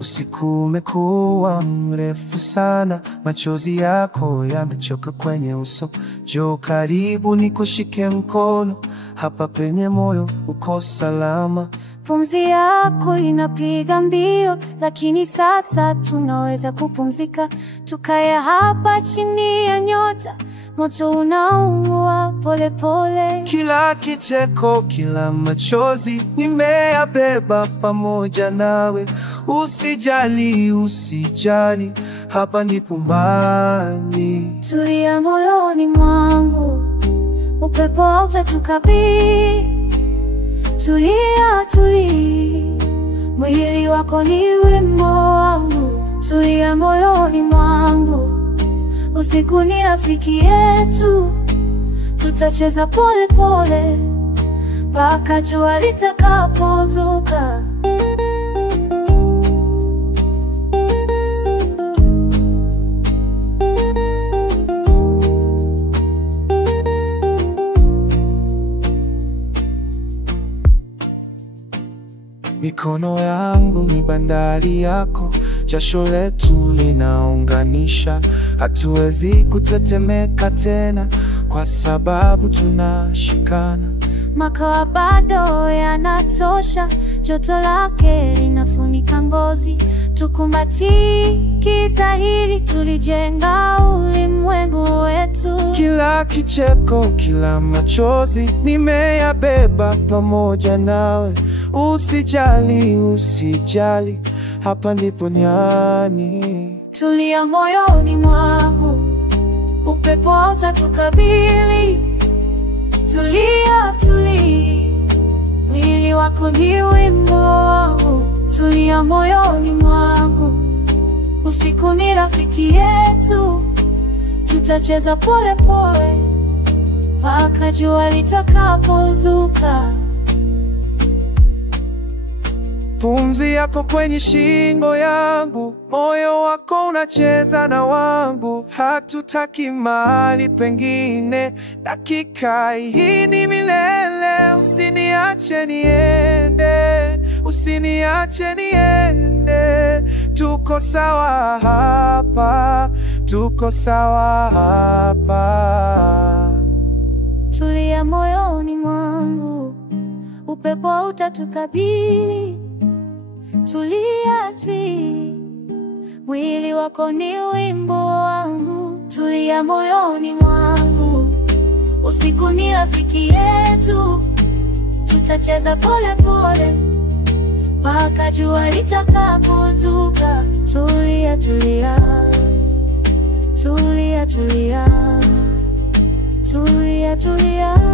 Usiku umekuwa mrefu sana, machozi yako yamechoka kwenye uso. Njoo karibu nikushike mkono, hapa penye moyo uko salama. Pumzi yako inapiga mbio, lakini sasa tunaweza kupumzika. Tukae hapa chini ya nyota, moto unaungua pole pole. Kila kicheko, kila machozi nimeyabeba pamoja nawe. Usijali, usijali, hapa ni pumbani. Tulia moyoni mwangu, upepo hautatukabili. Tulia, tulia, mwili wako ni wimbo wangu. Tulia moyoni mwangu, usiku ni rafiki yetu. Tutacheza pole pole mpaka jua litakapozuka. Mikono yangu ni bandari yako, jasho letu linaunganisha. Hatuwezi kutetemeka tena kwa sababu tunashikana. Makoa bado yanatosha, joto lake linafunika ngozi. Tukumbatie giza hili, tulijenga ulimwengu wetu. Kila kicheko, kila machozi nimeyabeba pamoja nawe. Usijali, usijali, hapa ndipo nyani. Tulia moyoni mwangu, upepo hautatukabili. Tulia, tulia, mwili wako ni wimbo wangu. Tulia moyoni mwangu, usiku ni rafiki yetu. Tutacheza pole pole mpaka jua litakapozuka. Pumzi yako kwenye shingo yangu, moyo wako unacheza na wangu. Hatutaki mahali pengine, dakika hii ni milele. Usiniache niende, usiniache niende. Tuko sawa hapa, tuko sawa hapa. Tulia moyoni mwangu, upepo hautatukabili. Tulia, mwili wako ni wimbo wangu. Tulia moyoni mwangu, usiku ni rafiki yetu. Tutacheza pole pole mpaka jua litakapozuka. Tulia, tulia, tulia, tulia, tulia, tulia.